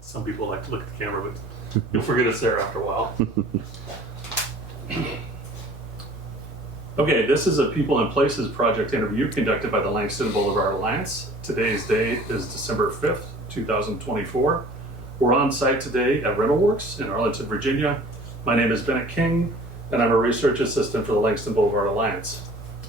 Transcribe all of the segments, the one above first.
Some people like to look at the camera, but you'll forget it's there after a while. Okay, this is a People and Places project interview conducted by the Langston Boulevard Alliance. Today's date is December 5th, 2024. We're on site today at Rental Works in Arlington, Virginia. My name is Bennett King, and I'm a research assistant for the Langston Boulevard Alliance.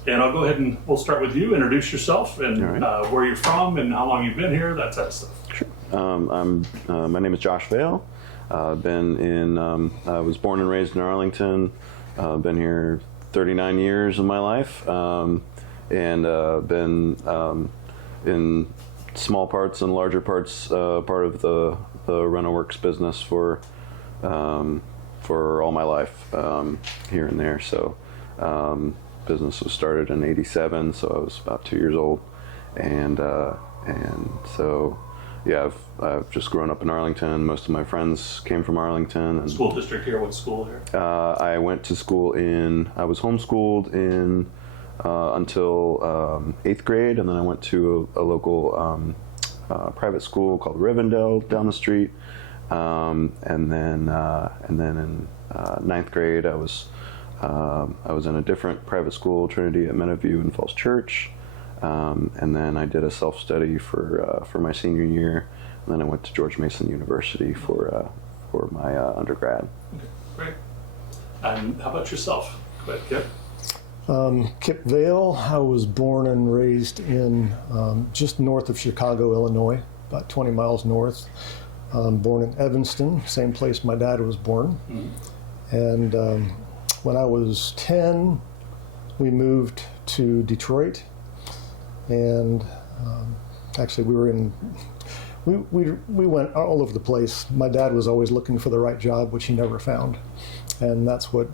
And I'll go ahead and we'll start with you. Introduce yourself and where you're from and how long you've been here, that type of stuff. Sure. My name is Josh Vaile. I was born and raised in Arlington. Been here 39 years of my life, and been in small parts and larger parts, part of the Rental Works business for all my life, here and there. So business was started in '87, so I was about 2 years old, and so yeah, I've just grown up in Arlington. Most of my friends came from Arlington. And school district here, what school here? I went to school I was homeschooled until 8th grade, and then I went to a local private school called Rivendell down the street. And then in 9th grade, I was in a different private school, Trinity at Meadowview in Falls Church. And then I did a self-study for my senior year, and then I went to George Mason University for my undergrad. Okay, great. And how about yourself? Go ahead, Kip. Kip Vaile. I was born and raised in just north of Chicago, Illinois, about 20 miles north. Born in Evanston, same place my dad was born. Mm-hmm. And when I was 10, we moved to Detroit. And actually, we went all over the place. My dad was always looking for the right job, which he never found, and that's what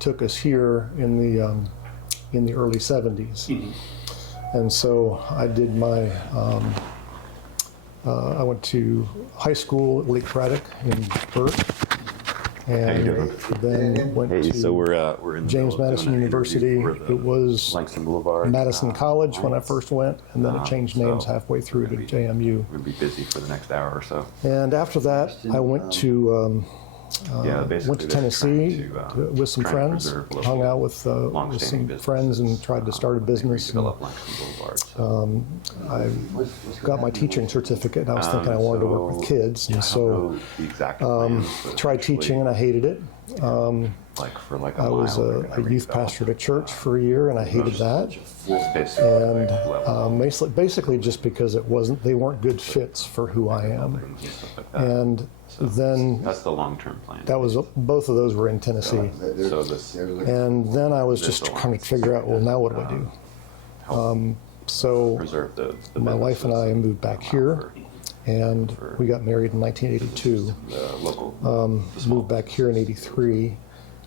took us here in the early '70s. Mm-hmm. And so I did I went to high school at Lake Braddock in Burt. And then went to we're in James Madison University. It was Langston Boulevard, Madison College when I first went, and then it changed names halfway through to JMU. We'll be busy for the next hour or so. And after that, I went to Tennessee with some friends, hung out with some friends and tried to start a business. And, I got my teaching certificate, and I was thinking I wanted to work with kids, and so tried teaching, and I hated it. I was a youth pastor at a church for a year, and I hated that. And basically just because they weren't good fits for who I am. And then that's the long-term plan. Both of those were in Tennessee. And then I was just trying to figure out, well, now what do I do? So my wife and I moved back here, and we got married in 1982. Moved back here in '83.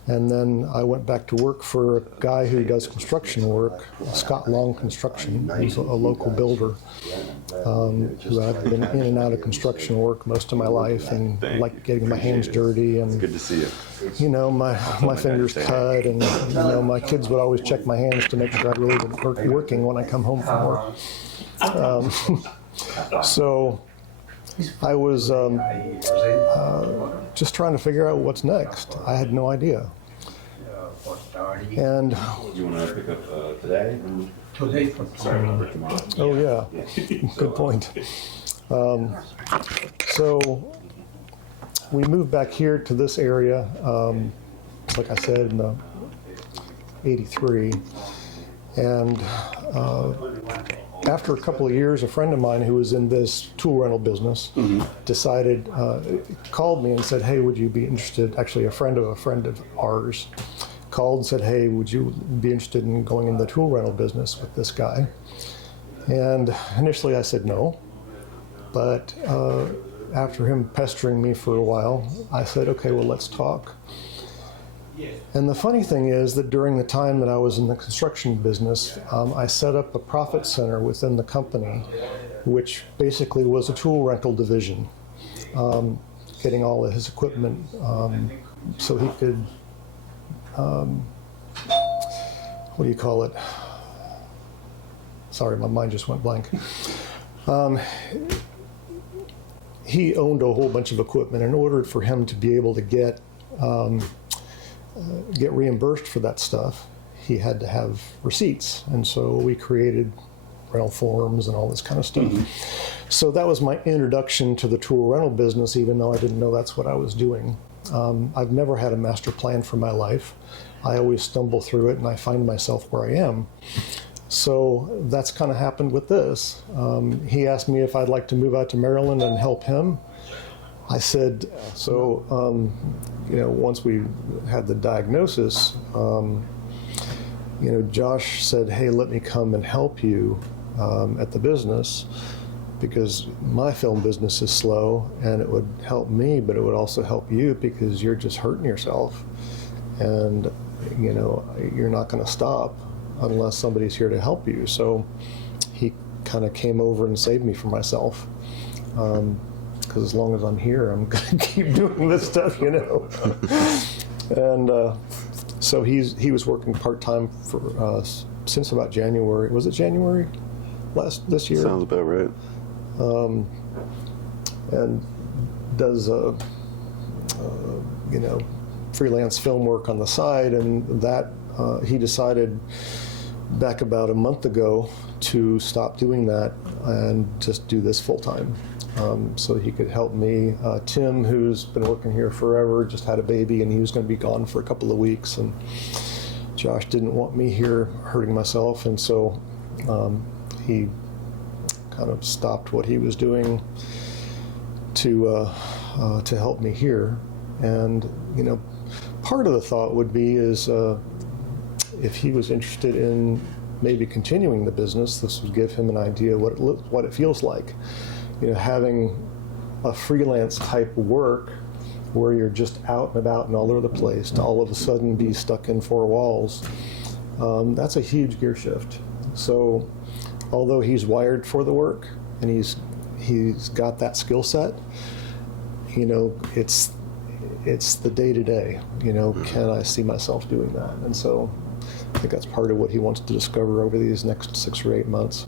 And then I went back to work for a guy who does construction work, Scott Long Construction. He's a local builder who I've been in and out of construction work most of my life, and like getting my hands dirty, and good to see you. You know, my fingers cut, and you know, my kids would always check my hands to make sure I really been working when I come home from work. So I was just trying to figure out what's next. I had no idea. And you want to pick up today? Sorry, oh yeah, good point. So we moved back here to this area, like I said, in '83, and after a couple of years, a friend of mine who was in this tool rental business called me and said, hey, would you be interested, actually a friend of ours called and said, hey, would you be interested in going in the tool rental business with this guy? And initially I said no, but after him pestering me for a while, I said, okay, well, let's talk. And the funny thing is that during the time that I was in the construction business, I set up a profit center within the company, which basically was a tool rental division, getting all of his equipment so he could, what do you call it? Sorry, my mind just went blank. he owned a whole bunch of equipment. In order for him to be able to get reimbursed for that stuff, he had to have receipts. And so we created rental forms and all this kind of stuff. Mm-hmm. So that was my introduction to the tool rental business, even though I didn't know that's what I was doing. I've never had a master plan for my life. I always stumble through it and I find myself where I am. So that's kind of happened with this. He asked me if I'd like to move out to Maryland and help him. I said, once we had the diagnosis, Josh said, hey, let me come and help you at the business, because my film business is slow and it would help me, but it would also help you because you're just hurting yourself. And, you're not going to stop unless somebody's here to help you. So he kind of came over and saved me from myself. Because as long as I'm here, I'm going to keep doing this stuff, And so he was working part-time for since about January. Was it January this year? Sounds about right. And does freelance film work on the side, and that he decided back about a month ago to stop doing that and just do this full-time, so he could help me. Tim, who's been working here forever, just had a baby and he was going to be gone for a couple of weeks, and Josh didn't want me here hurting myself, and so he kind of stopped what he was doing to help me here. And part of the thought would be is if he was interested in maybe continuing the business, this would give him an idea what it feels like, having a freelance type work where you're just out and about and all over the place to all of a sudden be stuck in four walls. That's a huge gear shift. So although he's wired for the work and he's got that skill set, it's the day-to-day, can I see myself doing that? And so I think that's part of what he wants to discover over these next 6 or 8 months.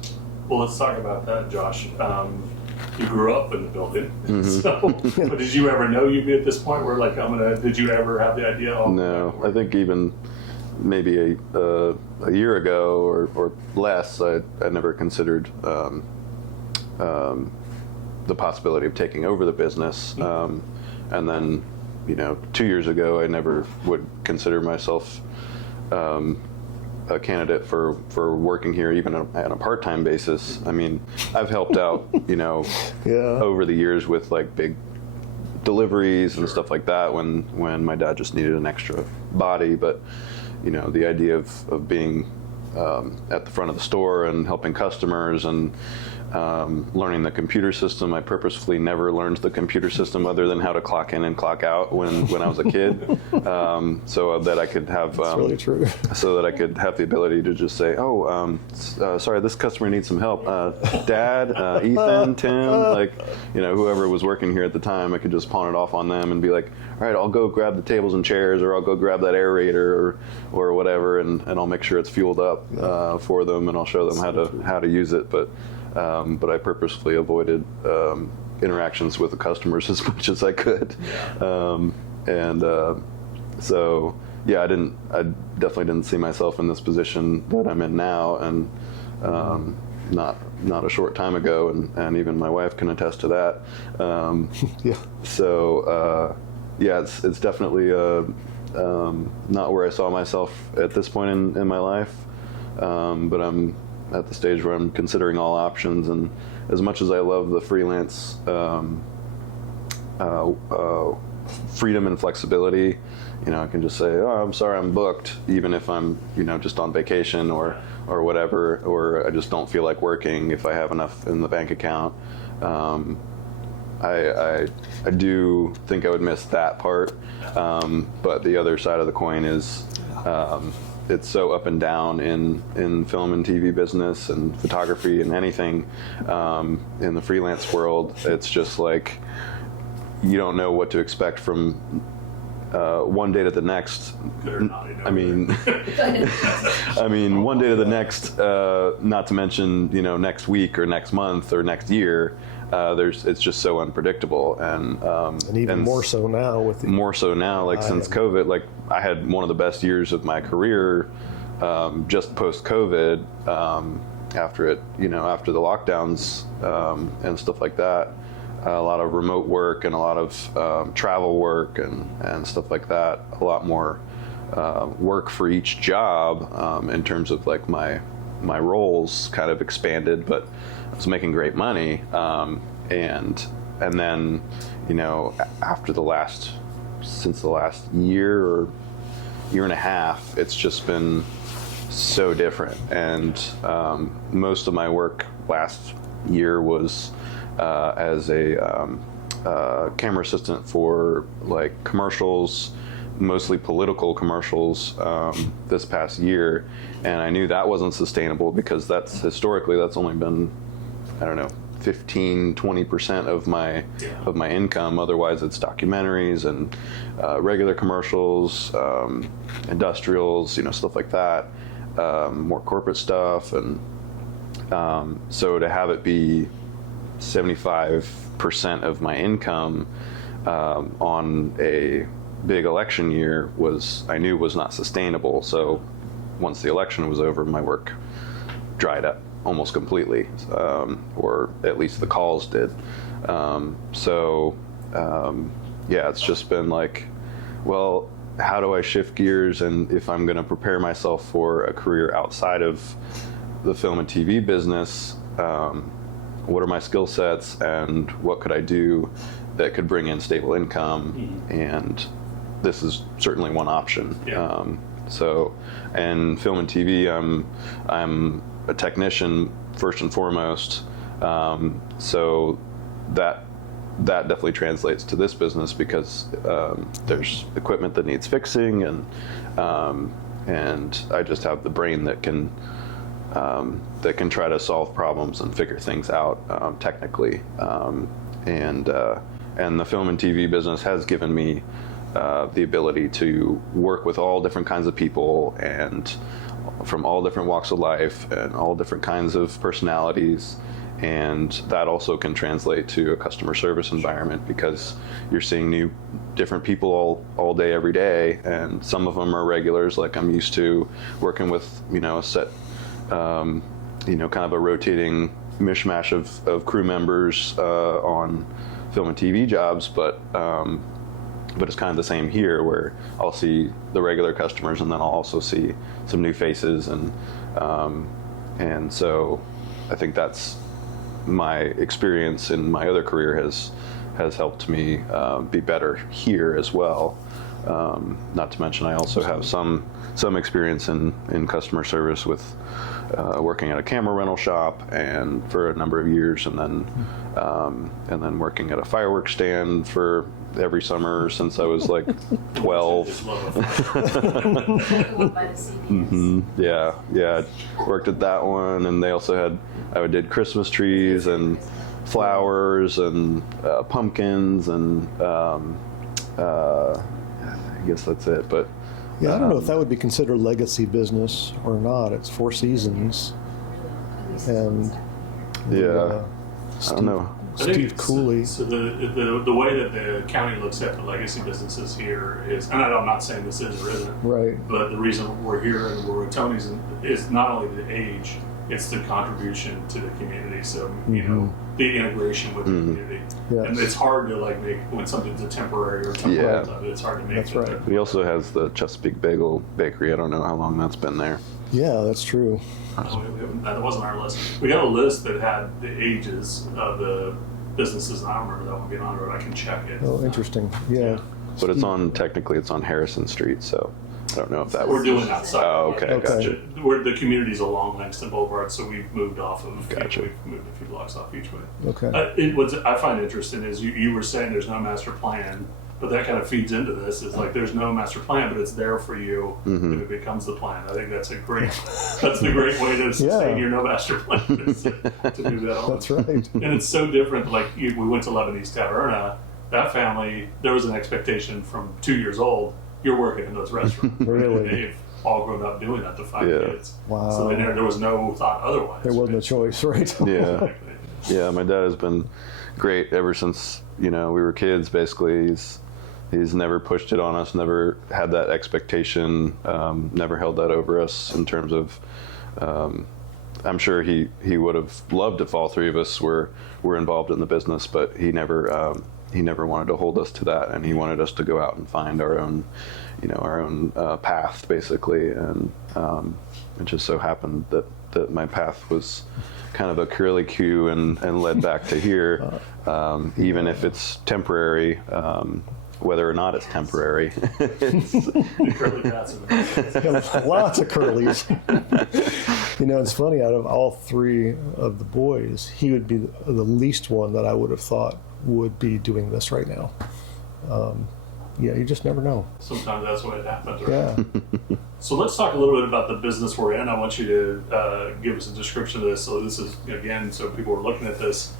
Well, let's talk about that, Josh. You grew up in the building, but did you ever know you'd be at this point where, did you ever have the idea? No, I think even maybe a year ago or less, I never considered the possibility of taking over the business. And then, 2 years ago, I never would consider myself a candidate for working here, even on a part-time basis. I mean, I've helped out, over the years with big deliveries and stuff like that when my dad just needed an extra body. But, the idea of being at the front of the store and helping customers and learning the computer system. I purposefully never learned the computer system other than how to clock in and clock out when I was a kid, so that I could have That's really true. So that I could have the ability to just say, sorry, this customer needs some help. Dad, Ethan, Tim, whoever was working here at the time, I could just pawn it off on them and be like, all right, I'll go grab the tables and chairs, or I'll go grab that aerator or whatever, and I'll make sure it's fueled up for them, and I'll show them how to use it. But I purposefully avoided interactions with the customers as much as I could. So yeah, I definitely didn't see myself in this position that I'm in now, and not a short time ago, and even my wife can attest to that. Yeah. So it's definitely not where I saw myself at this point in my life, but I'm at the stage where I'm considering all options. And as much as I love the freelance freedom and flexibility, I can just say, oh, I'm sorry, I'm booked, even if I'm, just on vacation or whatever, or I just don't feel like working if I have enough in the bank account. I do think I would miss that part, but the other side of the coin is it's so up and down in film and TV business and photography and anything in the freelance world. It's just like you don't know what to expect from one day to the next. Good or not, you know. I mean, one day to the next. Not to mention, next week or next month or next year. It's just so unpredictable, and even more so now with more so now. Like since COVID, like I had one of the best years of my career, just post COVID. After it, after the lockdowns and stuff like that. A lot of remote work and a lot of travel work and stuff like that. A lot more work for each job in terms of like my roles kind of expanded, but I was making great money. And then, after since the last year or year and a half, it's just been so different. And most of my work last year was as a camera assistant for like commercials, mostly political commercials this past year, and I knew that wasn't sustainable because that's only been, I don't know, 15-20% of my income. Otherwise it's documentaries and regular commercials, industrials, stuff like that, more corporate stuff. And so to have it be 75% of my income on a big election year I knew was not sustainable. So once the election was over, my work dried up almost completely, or at least the calls did. It's just been like, well, how do I shift gears? And if I'm going to prepare myself for a career outside of the film and TV business, what are my skill sets and what could I do that could bring in stable income? Mm-hmm. And this is certainly one option. Yeah. And film and TV, I'm a technician first and foremost. So that definitely translates to this business because there's equipment that needs fixing, and I just have the brain that can try to solve problems and figure things out technically. And the film and TV business has given me the ability to work with all different kinds of people and from all different walks of life and all different kinds of personalities. And that also can translate to a customer service environment because you're seeing different people all day, every day. And some of them are regulars, like I'm used to working with, a set, kind of a rotating mishmash of crew members on film and TV jobs. But it's kind of the same here, where I'll see the regular customers and then I'll also see some new faces. And so I think that's my experience in my other career has helped me be better here as well. Not to mention I also have some experience in customer service with working at a camera rental shop and for a number of years, and then working at a fireworks stand for every summer since I was like 12. Mm-hmm. Yeah. Worked at that one, and they also I did Christmas trees and flowers and pumpkins, and I guess that's it. But yeah, I don't know if that would be considered legacy business or not. It's Four Seasons, and I don't know. Steve Cooley. So the way that the county looks at the legacy businesses here is, and I'm not saying this is or isn't, right, but the reason we're here and we're with Tony's is not only the age, it's the contribution to the community. So, the integration with the community. Yes. And it's hard to make, when something's a temporary or temporary, it's hard to make. That's right. He also has the Chesapeake Bagel Bakery. I don't know how long that's been there. Yeah, that's true. That wasn't our list. We got a list that had the ages of the businesses, and I don't remember that one being on it. I can check it. Oh, interesting. Yeah. But technically it's on Harrison Street, so I don't know if that we're doing outside. Oh, okay. Gotcha. The community's along Langston Boulevard, so we've moved off of. Gotcha. We've moved a few blocks off each way. Okay. What I find interesting is you were saying there's no master plan, but that kind of feeds into this. Is there's no master plan, but it's there for you if it becomes the plan. I think that's the great way to sustain your no master plan is to do that. That's right. And it's so different. We went to Lebanese Taverna, that family, there was an expectation from 2 years old, you're working in those restaurants. Really? They've all grown up doing that to 5 kids. Wow. So there was no thought otherwise. There wasn't a choice, right? Yeah. Yeah, my dad has been great ever since, we were kids, basically. He's never pushed it on us, never had that expectation, never held that over us in terms of, I'm sure he would have loved if all three of us were involved in the business, but he never wanted to hold us to that, and he wanted us to go out and find our own path, basically. And it just so happened that my path was kind of a curlicue and led back to here, even if it's temporary. Whether or not it's temporary. Curly cats. Lots of curlies. It's funny, out of all three of the boys, he would be the least one that I would have thought would be doing this right now. You just never know. Sometimes that's what happens, right? Yeah. So let's talk a little bit about the business we're in. I want you to give us a description of this. So this is, again, so people are looking at this.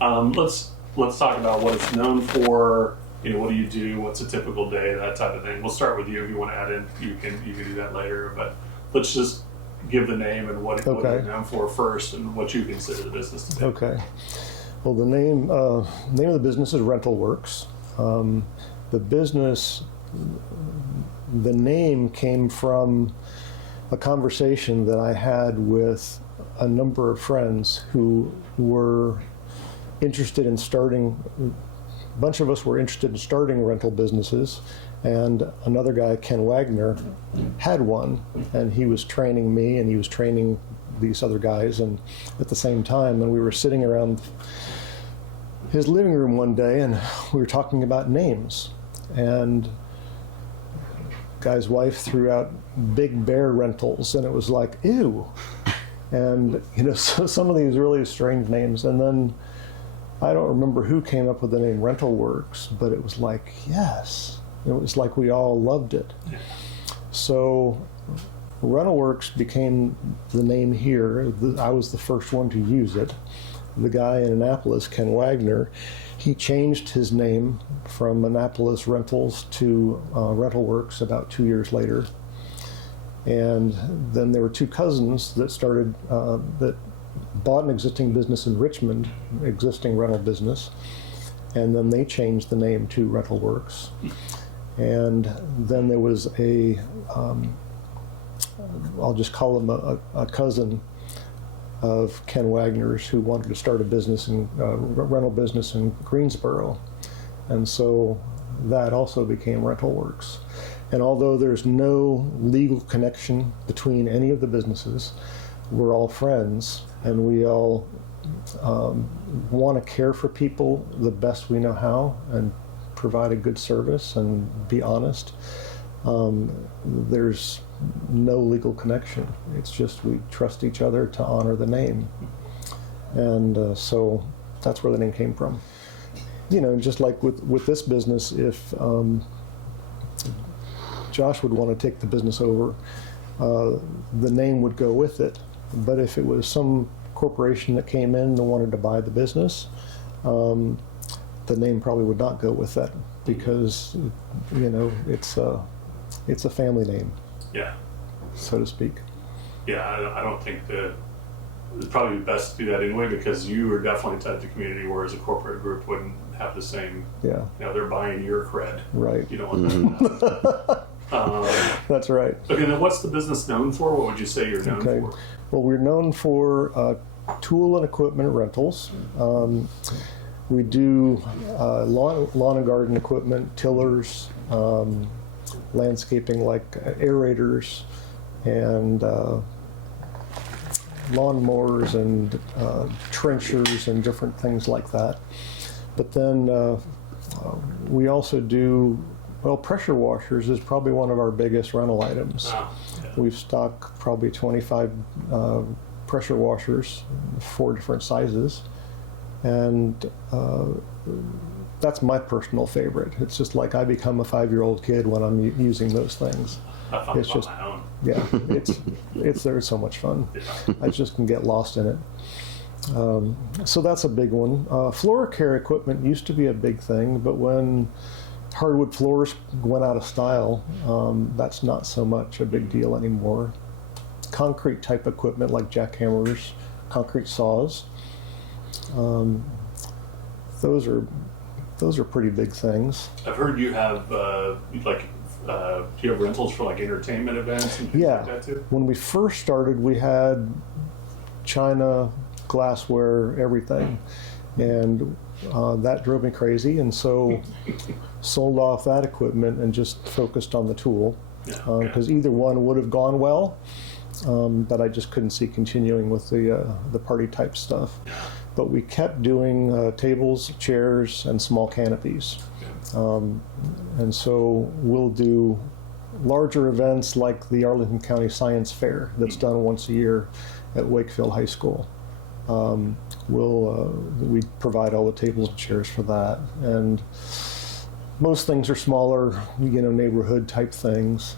Let's talk about what it's known for. What do you do? What's a typical day? That type of thing. We'll start with you. If you want to add in, you can do that later. But let's just give the name and what you're known for first, and what you consider the business to be. Okay. Well, the name of the business is Rental Works. The name came from a conversation that I had with a number of friends who were interested in starting. A bunch of us were interested in starting rental businesses, and another guy, Ken Wagner, had one, and he was training me, and he was training these other guys, and at the same time, and we were sitting around his living room one day, and we were talking about names, and guy's wife threw out Big Bear Rentals, and it was like, ew. And so some of these really strange names, and then I don't remember who came up with the name Rental Works, but it was like, yes. It was like we all loved it. So Rental Works became the name here. I was the first one to use it. The guy in Annapolis, Ken Wagner, he changed his name from Annapolis Rentals to Rental Works about 2 years later. And then there were two cousins that started, that bought an existing business in Richmond, existing rental business, and then they changed the name to Rental Works. And then there was I'll just call him a cousin of Ken Wagner's, who wanted to start a business rental business in Greensboro. And so that also became Rental Works. And although there's no legal connection between any of the businesses, we're all friends, and we all want to care for people the best we know how and provide a good service and be honest. There's no legal connection. It's just we trust each other to honor the name. And so that's where the name came from. Just like with this business, if Josh would want to take the business over, the name would go with it. But if it was some corporation that came in and wanted to buy the business, the name probably would not go with that, because it's a family name, so to speak. Yeah, I don't think that it's probably best to do that anyway, because you are definitely tied to the community, whereas a corporate group wouldn't have the same. Yeah. They're buying your cred. Right. You don't want that. That's right. Okay, then what's the business known for? What would you say you're known for? Well, we're known for tool and equipment rentals. We do lawn and garden equipment, tillers, landscaping like aerators, and lawnmowers and trenchers and different things like that. But then we also do, pressure washers is probably one of our biggest rental items. Yeah. We've stocked probably 25 pressure washers, 4 different sizes, and that's my personal favorite. It's just like I become a 5-year-old kid when I'm using those things. I found It's it on just- my own. Yeah, they're so much fun. Yeah. I just can get lost in it. So that's a big one. Floor care equipment used to be a big thing, but when hardwood floors went out of style, that's not so much a big deal anymore. Concrete type equipment like jackhammers, concrete saws, those are pretty big things. I've heard you have do you have rentals for like entertainment events and things like that too? When we first started, we had china, glassware, everything, and that drove me crazy, and so sold off that equipment and just focused on the tool, because either one would have gone well, but I just couldn't see continuing with the party type stuff. But we kept doing tables, chairs, and small canopies. And so we'll do larger events like the Arlington County Science Fair that's done once a year at Wakefield High School. We provide all the tables and chairs for that. And most things are smaller, neighborhood type things.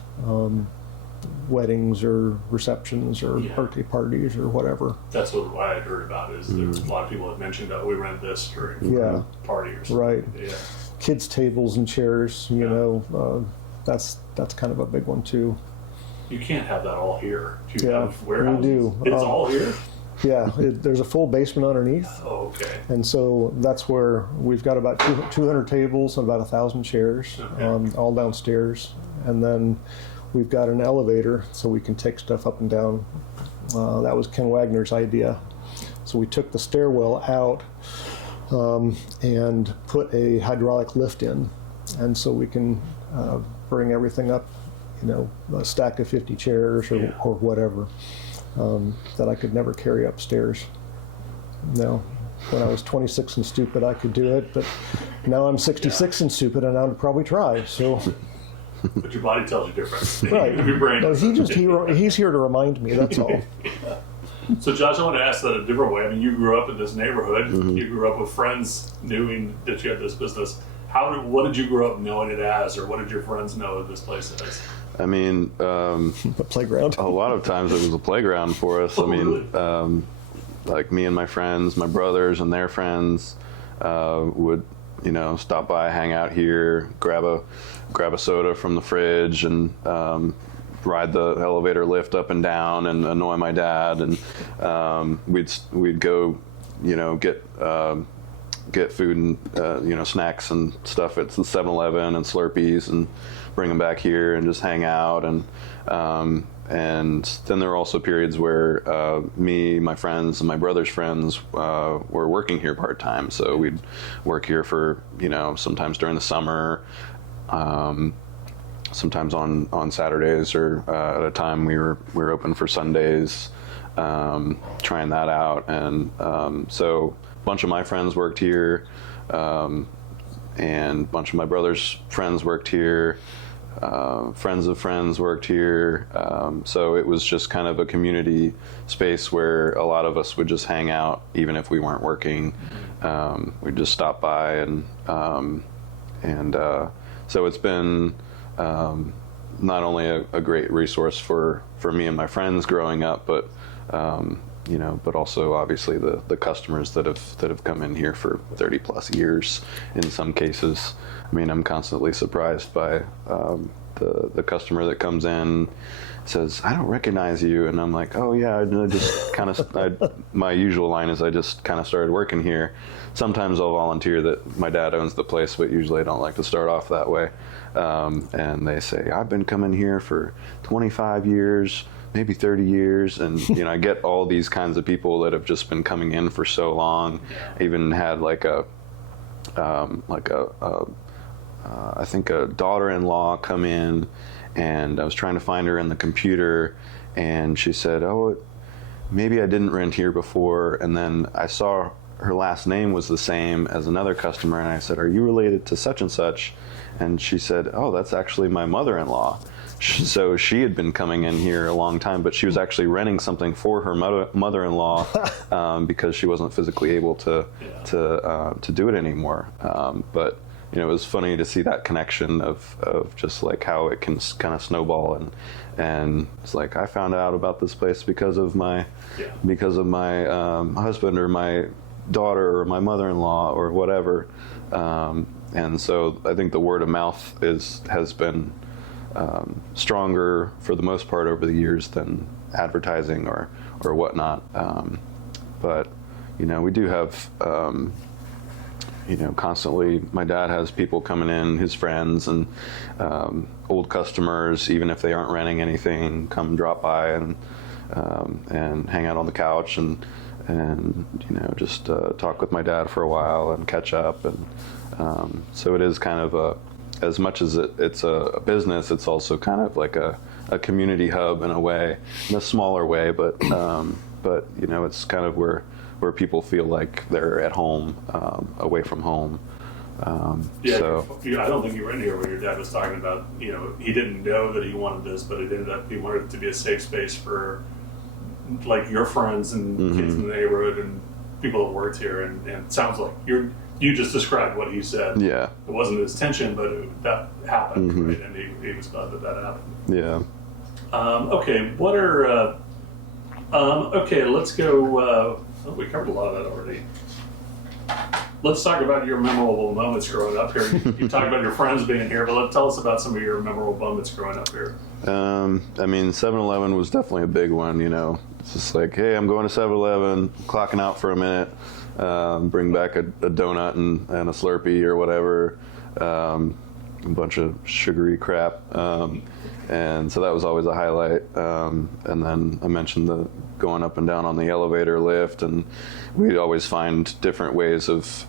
Weddings or receptions or birthday parties or whatever. That's what I had heard about is there was a lot of people have mentioned, we rent this during a party or something. Right. Yeah. Kids tables and chairs, that's kind of a big one too. You can't have that all here. Do you Yeah, have warehouses? we do. It's all here? Yeah, there's a full basement underneath. Oh, okay. And so that's where we've got about 200 tables and about 1,000 chairs, all downstairs. And then we've got an elevator so we can take stuff up and down. That was Ken Wagner's idea. So we took the stairwell out and put a hydraulic lift in. And so we can bring everything up, a stack of 50 chairs or whatever that I could never carry upstairs. No. When I was 26 and stupid, I could do it, but now I'm 66 and stupid, and I'd probably try. So. But your body tells you different. Right. Your brain. No, he's here to remind me, that's all. So, Josh, I want to ask that a different way. I mean, you grew up in this neighborhood. You grew up with friends knowing that you had this business. What did you grow up knowing it as, or what did your friends know this place as? I mean, The playground. a lot of times it was a playground for us. Oh, really? Like me and my friends, my brothers and their friends would, stop by, hang out here, grab a soda from the fridge, and ride the elevator lift up and down and annoy my dad. And we'd go, get food and snacks and stuff at the 7-Eleven and Slurpees and bring them back here and just hang out. And then there were also periods where me, my friends, and my brother's friends were working here part-time. So we'd work here for, sometimes during the summer, sometimes on Saturdays, or at a time we were open for Sundays, trying that out. And so a bunch of my friends worked here, and a bunch of my brother's friends worked here. Friends of friends worked here, so it was just kind of a community space where a lot of us would just hang out even if we weren't working. We'd just stop by, and so it's been not only a great resource for me and my friends growing up, but but also obviously the customers that have come in here for 30 plus years in some cases. I mean, I'm constantly surprised by the customer that comes in, says, "I don't recognize you," and I'm like, "Oh yeah, I just kind of." My usual line is, "I just kind of started working here." Sometimes I'll volunteer that my dad owns the place, but usually I don't like to start off that way. And they say, "I've been coming here for 25 years." Maybe 30 years, and I get all these kinds of people that have just been coming in for so long. I even had I think a daughter-in-law come in, and I was trying to find her in the computer, and she said, "Oh, maybe I didn't rent here before," and then I saw her last name was the same as another customer, and I said, "Are you related to such and such?" And she said, "Oh, that's actually my mother-in-law." So she had been coming in here a long time, but she was actually renting something for her mother-in-law because she wasn't physically able to do it anymore. But it was funny to see that connection of just like how it can kind of snowball, and it's like I found out about this place because of my husband or my daughter or my mother-in-law or whatever, and so I think the word of mouth has been stronger for the most part over the years than advertising or whatnot, but we do have constantly, my dad has people coming in, his friends and old customers, even if they aren't renting anything, come drop by and hang out on the couch and just talk with my dad for a while and catch up. And so it is kind of as much as it's a business, it's also kind of like a community hub in a way, in a smaller way, but it's kind of where people feel like they're at home, away from home. So I don't think you were in here when your dad was talking about, he didn't know that he wanted this, but it ended up, he wanted it to be a safe space for like your friends and kids in the neighborhood and people that worked here. And it sounds like you just described what he said. Yeah. It wasn't his intention, but that happened, right? And he was glad that happened. Yeah. Okay, what are, okay, let's go, we covered a lot of that already. Let's talk about your memorable moments growing up here. You talked about your friends being here, but tell us about some of your memorable moments growing up here. 7-Eleven was definitely a big one, It's just like, hey, I'm going to 7-Eleven, clocking out for a minute, bring back a donut and a Slurpee or whatever, a bunch of sugary crap. And so that was always a highlight. And then I mentioned the going up and down on the elevator lift, and we'd always find different ways of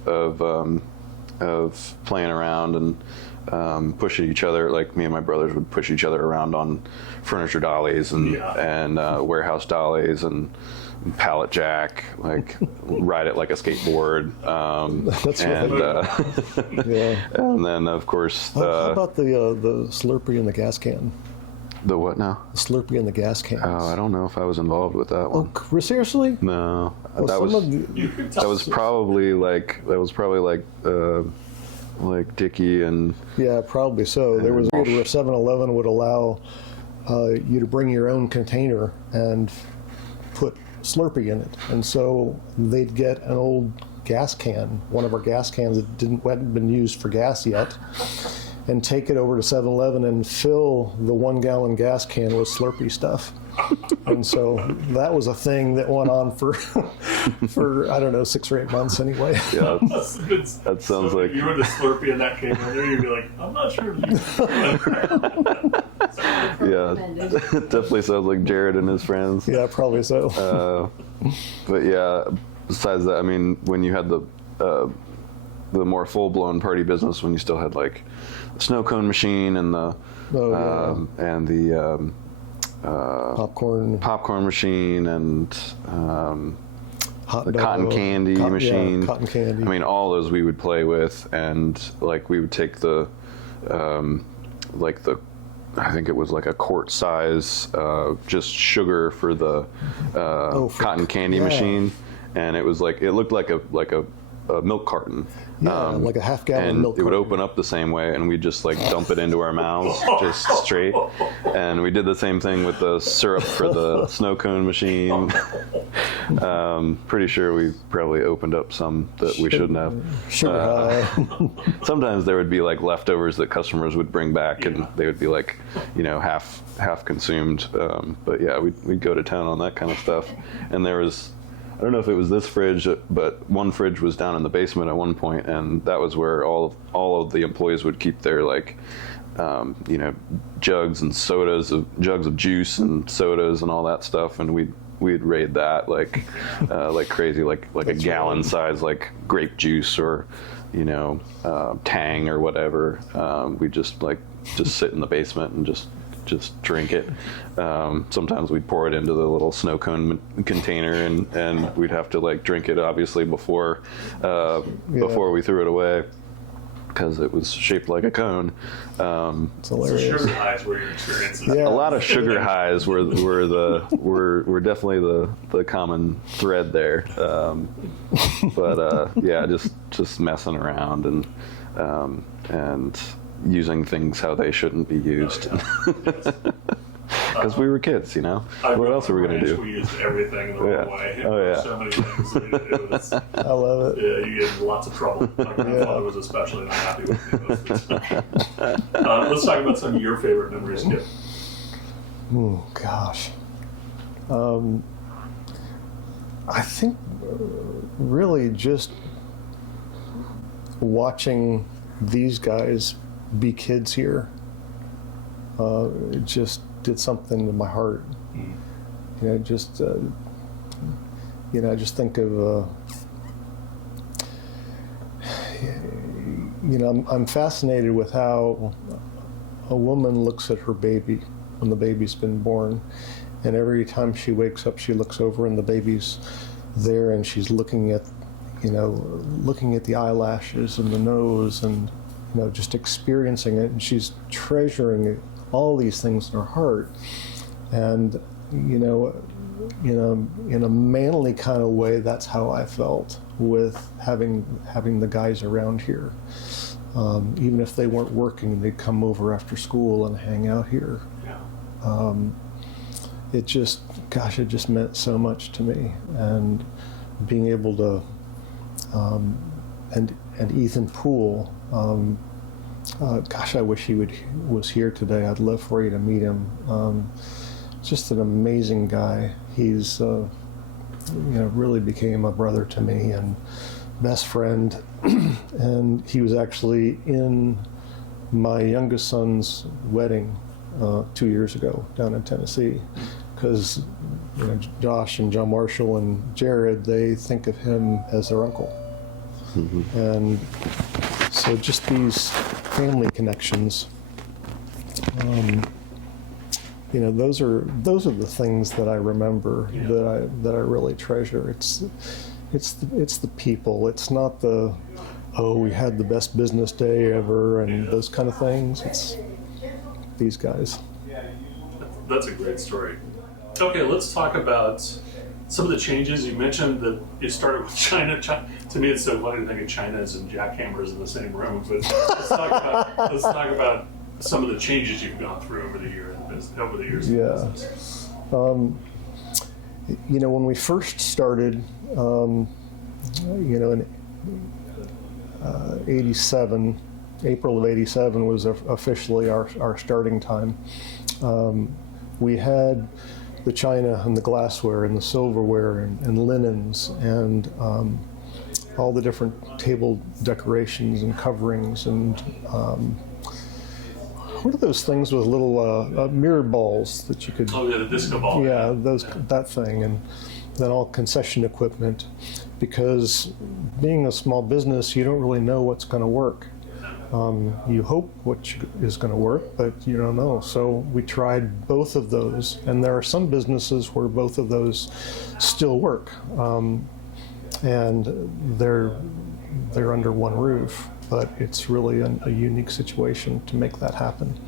playing around and pushing each other. Like me and my brothers would push each other around on furniture dollies and warehouse dollies and pallet jack, like ride it like a skateboard. That's and and then of course how about the Slurpee in the gas can? The what now? The Slurpee in the gas cans. Oh, I don't know if I was involved with that one. Oh, seriously? No, Well, that was probably like Dickie and Yeah, probably so. There was a period where 7-Eleven would allow you to bring your own container and put Slurpee in it, and so they'd get an old gas can, one of our gas cans that hadn't been used for gas yet, and take it over to 7-Eleven and fill the 1-gallon gas can with Slurpee stuff. And so that was a thing that went on for I don't know, 6 or 8 months anyway. Yeah, that sounds like you were the Slurpee in that can right there. You'd be like, I'm not sure. Yeah, it definitely sounds like Jared and his friends. Yeah, probably so. But yeah, besides that, I mean, when you had the more full-blown party business, when you still had like the snow cone machine and the popcorn machine and the cotton candy machine. Yeah, cotton candy. I mean, all those we would play with, and like we would take the I think it was like a quart size just sugar for the cotton candy machine, and it was like, it looked like a milk carton. Like a half-gallon milk carton. It would open carton. up the same way, and we'd just like dump it into our mouths, just straight. And we did the same thing with the syrup for the snow cone machine. Pretty sure we probably opened up some that we shouldn't have. Sure. Sometimes there would be like leftovers that customers would bring back, and they would be like, half consumed. But yeah, we'd go to town on that kind of stuff. And there was, I don't know if it was this fridge, but one fridge was down in the basement at one point, and that was where all of the employees would keep their jugs and sodas, jugs of juice and sodas and all that stuff, and we'd raid that like crazy, like a gallon size, like grape juice or Tang or whatever. We'd just sit in the basement and just drink it. Sometimes we'd pour it into the little snow cone container, and we'd have to like drink it obviously before we threw it away. because it was shaped like a cone. It's So hilarious. sugar highs were your experiences. Yeah. A lot of sugar highs were definitely the common thread there. But yeah, just messing around and using things how they shouldn't be used. Because we were kids, you know. What else are we gonna do? We used everything the wrong way. Oh, yeah. So many things. It was, I love it. yeah, you get in lots of trouble. My grandfather was especially not happy with me most of the time. Let's talk about some of your favorite memories, Kip. Oh, gosh. I think really just watching these guys be kids here, it just did something to my heart. You know, just I just think of I'm fascinated with how a woman looks at her baby when the baby's been born, and every time she wakes up, she looks over and the baby's there, and she's looking at the eyelashes and the nose, and just experiencing it, and she's treasuring all these things in her heart. And in a manly kind of way, that's how I felt with having the guys around here. Even if they weren't working, they'd come over after school and hang out here. Yeah. It just meant so much to me. And being able to, and Ethan Poole, I wish he was here today. I'd love for you to meet him. Just an amazing guy. He's, really became a brother to me and best friend. And he was actually in my youngest son's wedding 2 years ago down in Tennessee, because Josh and John Marshall and Jared, they think of him as their uncle. Mm-hmm. And so just these family connections, those are the things that I remember, that I really treasure. It's the people. It's not we had the best business day ever and those kind of things. It's these guys. That's a great story. Okay, let's talk about some of the changes. You mentioned that you started with China. To me, it's so funny to think of China's and jackhammers in the same room. But let's talk about some of the changes you've gone through over the years. Yeah. When we first started, in '87, April of '87 was officially our starting time. We had the china and the glassware and the silverware and linens and all the different table decorations and coverings and what are those things with little mirror balls that you could? Oh yeah, the disco ball. Yeah, that thing, and then all concession equipment. Because being a small business, you don't really know what's going to work. You hope what is going to work, but you don't know. So we tried both of those, and there are some businesses where both of those still work, and they're under one roof. But it's really a unique situation to make that happen.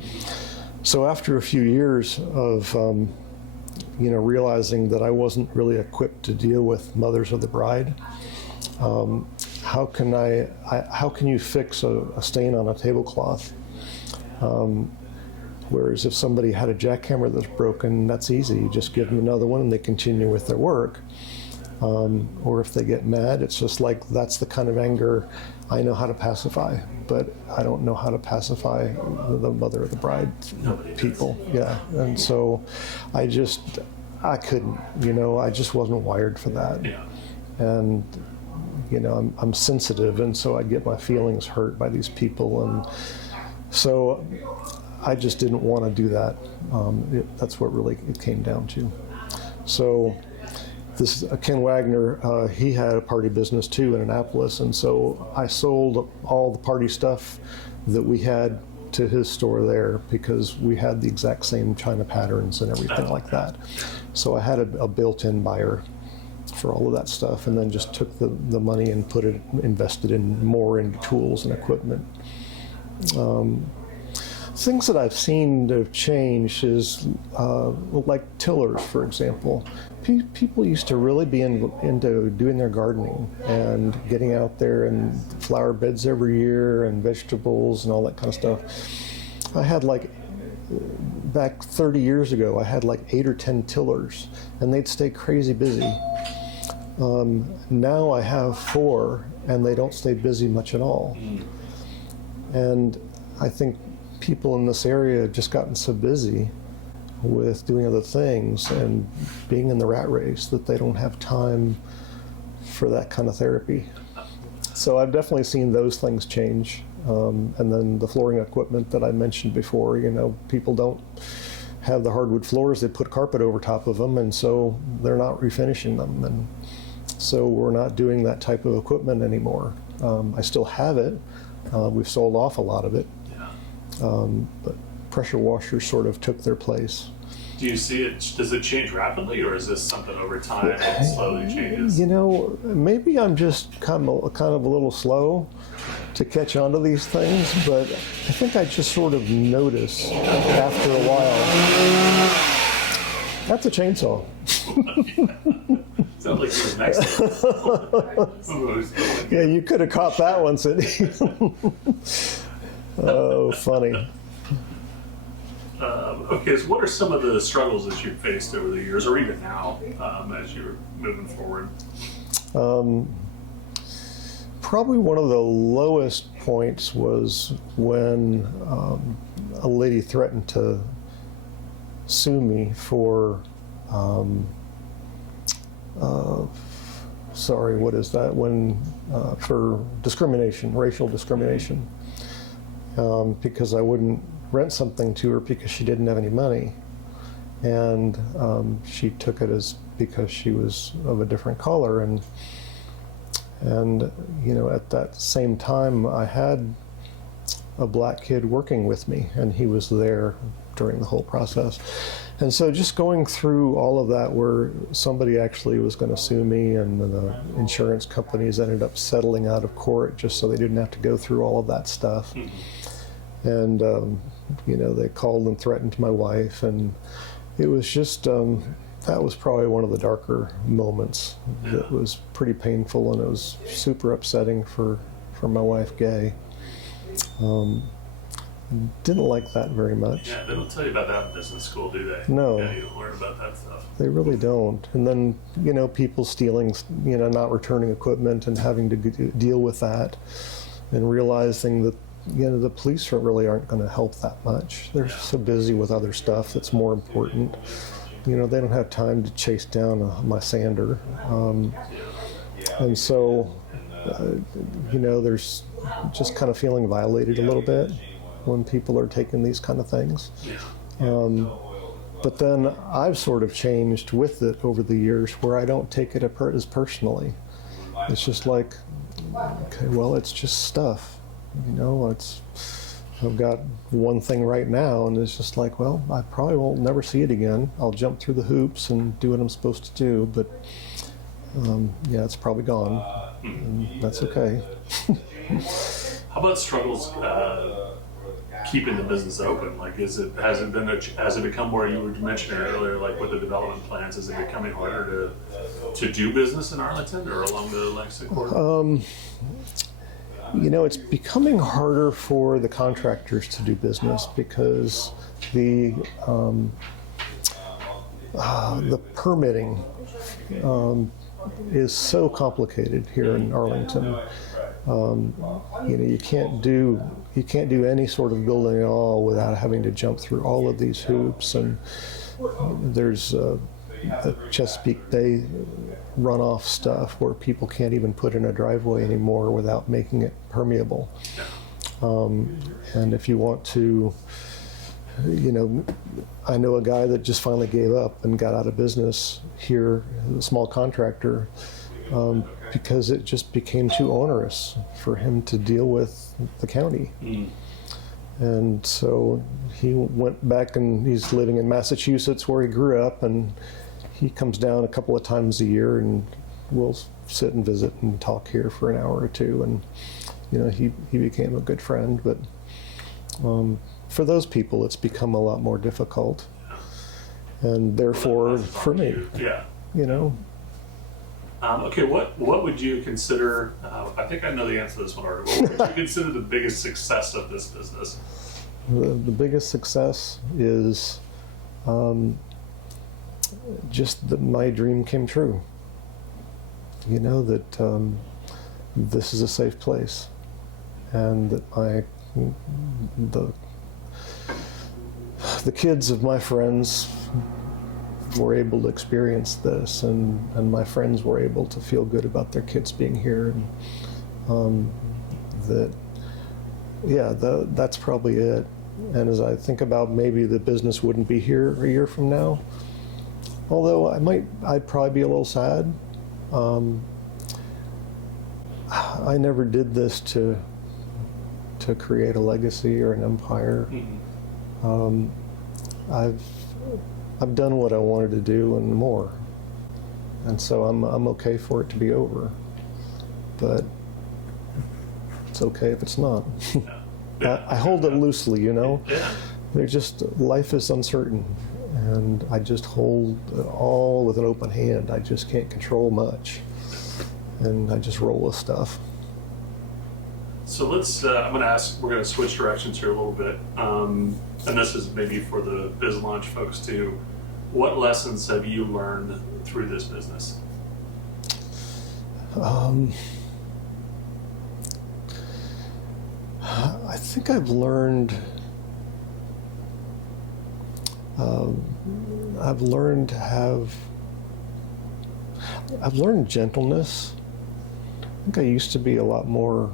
So after a few years of realizing that I wasn't really equipped to deal with mothers of the bride, how can you fix a stain on a tablecloth? Whereas if somebody had a jackhammer that's broken, that's easy. You just give them another one and they continue with their work. Or if they get mad, it's just like, that's the kind of anger I know how to pacify, but I don't know how to pacify the mother of the bride people. Yeah, and so I couldn't, I just wasn't wired for that. Yeah. And, I'm sensitive, and so I get my feelings hurt by these people, and so I just didn't want to do that. That's what really it came down to. So this Ken Wagner, he had a party business too in Annapolis, and so I sold all the party stuff that we had to his store there because we had the exact same china patterns and everything like that. So I had a built-in buyer for all of that stuff, and then just took the money and invested in more in tools and equipment. Things that I've seen that have changed is like tillers, for example. People used to really be into doing their gardening and getting out there and flower beds every year and vegetables and all that kind of stuff. I had back 30 years ago, I had like 8 or 10 tillers, and they'd stay crazy busy. Now I have 4, and they don't stay busy much at all. And I think people in this area have just gotten so busy with doing other things and being in the rat race that they don't have time for that kind of therapy. So I've definitely seen those things change. And then the flooring equipment that I mentioned before, people don't have the hardwood floors, they put carpet over top of them, and so they're not refinishing them. And so we're not doing that type of equipment anymore. I still have it. We've sold off a lot of it. But pressure washers sort of took their place. Do you see it? Does it change rapidly, or is this something over time that slowly changes? Maybe I'm just kind of a little slow to catch on to these things, but I think I just sort of notice after a while. That's a chainsaw. Sounds like it was next. Yeah, you could have caught that one, Sydney. Oh, funny. Okay, so what are some of the struggles that you've faced over the years, or even now, as you're moving forward? Probably one of the lowest points was when a lady threatened to sue me for, for discrimination, racial discrimination, because I wouldn't rent something to her because she didn't have any money, and she took it as because she was of a different color, and at that same time I had a black kid working with me, and he was there during the whole process. And so just going through all of that, where somebody actually was going to sue me, and the insurance companies ended up settling out of court just so they didn't have to go through all of that stuff. And they called and threatened my wife, and it was just that was probably one of the darker moments. It was pretty painful, and it was super upsetting for my wife, Gay. Didn't like that very much. Yeah, they don't tell you about that in business school, do they? No. Yeah, you don't learn about that stuff. They really don't. And then, people stealing, not returning equipment and having to deal with that, and realizing that, the police really aren't going to help that much. They're so busy with other stuff that's more important. They don't have time to chase down my sander. And so, there's just kind of feeling violated a little bit when people are taking these kind of things. But then I've sort of changed with it over the years, where I don't take it as personally. It's just like, okay, well, it's just stuff. I've got one thing right now, and it's just like, well, I probably won't never see it again. I'll jump through the hoops and do what I'm supposed to do, but it's probably gone, and that's okay. How about struggles keeping the business open? Like, has it become more? You were mentioning earlier, like with the development plans, is it becoming harder to do business in Arlington or along the Langston corridor? It's becoming harder for the contractors to do business because the permitting is so complicated here in Arlington. You can't do any sort of building at all without having to jump through all of these hoops, and there's the Chesapeake Bay runoff stuff where people can't even put in a driveway anymore without making it permeable. And if you want to, I know a guy that just finally gave up and got out of business here, a small contractor, because it just became too onerous for him to deal with the county. And so he went back, and he's living in Massachusetts where he grew up, and he comes down a couple of times a year, and we'll sit and visit and talk here for an hour or two. And he became a good friend, but For those people, it's become a lot more difficult, and therefore for me, Yeah. you know. Okay, what would you consider, I think I know the answer to this one already, what would you consider the biggest success of this business? The biggest success is just that my dream came true. You know, that this is a safe place, and that the kids of my friends were able to experience this, and my friends were able to feel good about their kids being here, and that's probably it. And as I think about maybe the business wouldn't be here a year from now, although I'd probably be a little sad. I never did this to create a legacy or an empire. Mm-hmm. I've done what I wanted to do and more, and so I'm okay for it to be over. But it's okay if it's not. Yeah. I hold it loosely, you know. Yeah. They're just, life is uncertain, and I just hold it all with an open hand. I just can't control much, and I just roll with stuff. So let's, I'm going to ask, we're going to switch directions here a little bit. And this is maybe for the Biz Launch folks too. What lessons have you learned through this business? I think I've learned gentleness. I think I used to be a lot more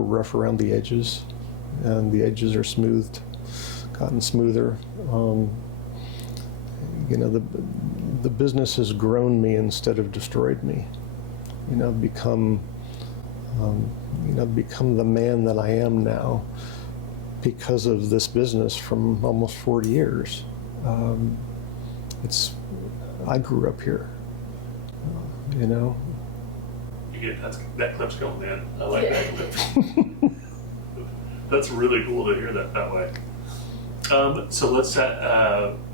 rough around the edges, and the edges are gotten smoother. You know, the business has grown me instead of destroyed me. You know, become the man that I am now because of this business from almost 40 years. I grew up here, you know. That clip's going in. I like that clip. That's really cool to hear that way. So let's,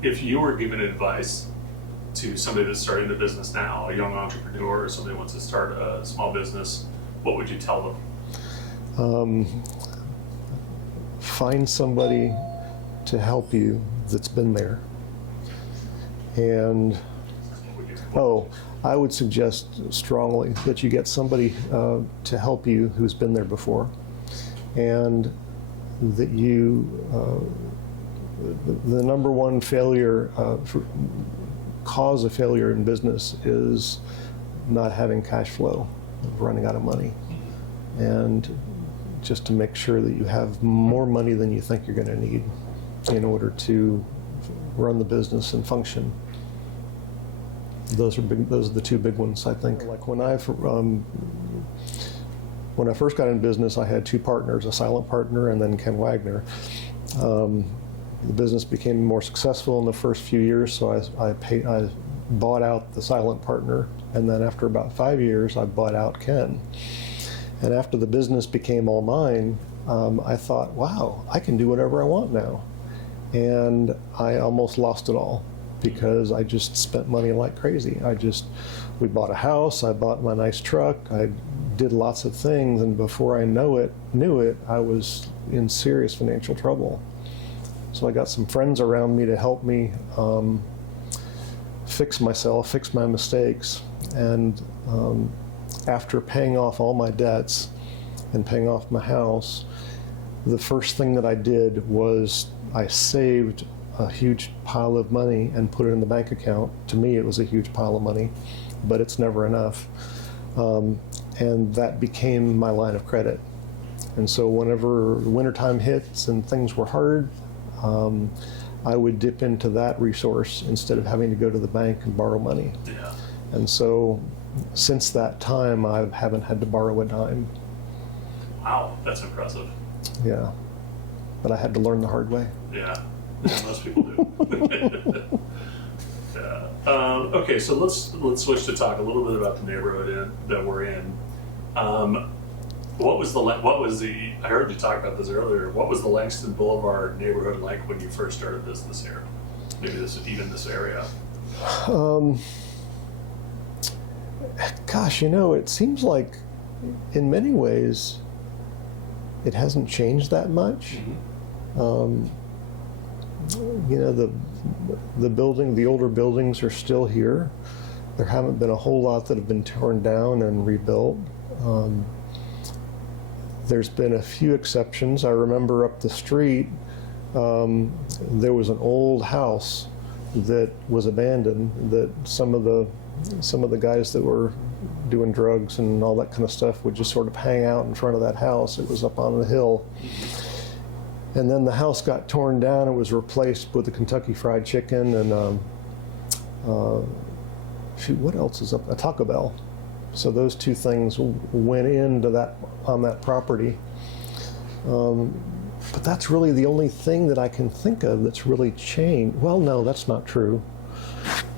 if you were giving advice to somebody that's starting a business now, a young entrepreneur, or somebody who wants to start a small business, what would you tell them? Find somebody to help you that's been there. And I would suggest strongly that you get somebody to help you who's been there before, and that the number one cause of failure in business is not having cash flow, running out of money, and just to make sure that you have more money than you think you're going to need in order to run the business and function. Those are the two big ones, I think. Like when I first got in business, I had two partners, a silent partner and then Ken Wagner. The business became more successful in the first few years, so I bought out the silent partner, and then after about 5 years, I bought out Ken. And after the business became all mine, I thought, wow, I can do whatever I want now. And I almost lost it all because I just spent money like crazy. We bought a house, I bought my nice truck, I did lots of things, and before I knew it, I was in serious financial trouble. So I got some friends around me to help me fix myself, fix my mistakes. And after paying off all my debts and paying off my house, the first thing that I did was I saved a huge pile of money and put it in the bank account. To me, it was a huge pile of money, but it's never enough. And that became my line of credit. And so whenever wintertime hits and things were hard, I would dip into that resource instead of having to go to the bank and borrow money. Yeah. And so since that time, I haven't had to borrow a dime. Wow, that's impressive. Yeah. But I had to learn the hard way. Yeah, most people do. Yeah. Okay, so let's switch to talk a little bit about the neighborhood that we're in. What was the, I heard you talk about this earlier, what was the Langston Boulevard neighborhood like when you first started business here? Maybe even this area? Gosh, it seems like in many ways it hasn't changed that much. Mm-hmm. The older buildings are still here. There haven't been a whole lot that have been torn down and rebuilt. There's been a few exceptions. I remember up the street, there was an old house that was abandoned that some of the guys that were doing drugs and all that kind of stuff would just sort of hang out in front of that house. It was up on the hill. And then the house got torn down. It was replaced with a Kentucky Fried Chicken and what else is up? A Taco Bell. So those two things went into on that property. But that's really the only thing that I can think of that's really changed. Well, no, that's not true.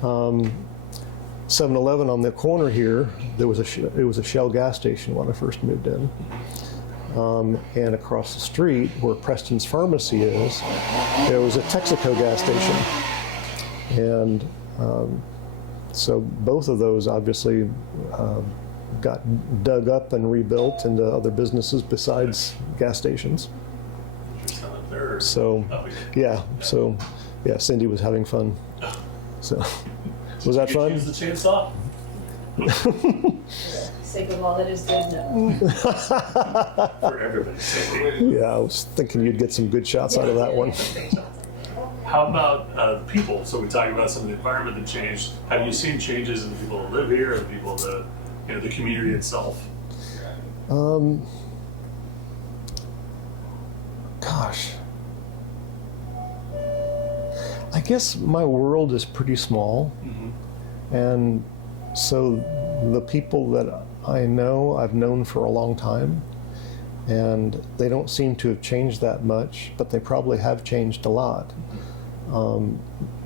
7-Eleven on the corner here, it was a Shell gas station when I first moved in. And across the street, where Preston's Pharmacy is, there was a Texaco gas station. And so both of those obviously got dug up and rebuilt into other businesses besides gas stations. So, yeah, Cindy was having fun. So, was that fun? Use the chainsaw. Sake of all that is good, no. For everybody's sake. Yeah, I was thinking you'd get some good shots out of that one. How about the people? So we talked about some of the environment that changed. Have you seen changes in the people that live here, or the people, the community itself? Gosh, I guess my world is pretty small, and so the people that I know, I've known for a long time, and they don't seem to have changed that much, but they probably have changed a lot.